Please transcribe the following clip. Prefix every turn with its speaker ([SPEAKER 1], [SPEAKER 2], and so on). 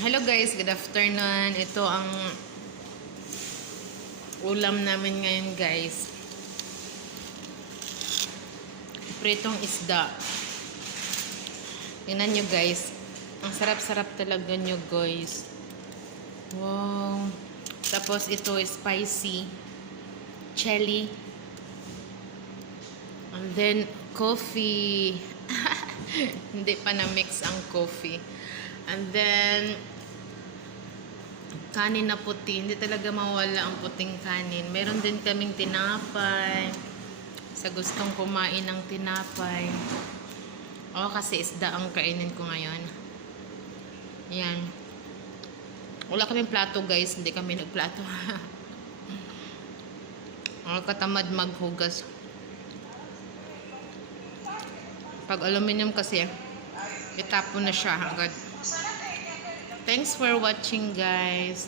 [SPEAKER 1] Hello guys, good afternoon. Ito ang ulam namin ngayon guys. Pritong isda. Tingnan nyo guys. Ang sarap-sarap talaga nyo guys. Wow. Tapos ito spicy. Chili. And then coffee. Hindi pa na-mix ang coffee. And then, kanin na puti. Hindi talaga mawala ang puting kanin. Meron din kaming tinapay. Sa gustong kumain ng tinapay. O, kasi isda ang kainin ko ngayon. Yan. Wala kaming plato guys. Hindi kami nagplato. o, katamad maghugas. Pag aluminum kasi, itapon na siya agad. Thanks for watching guys.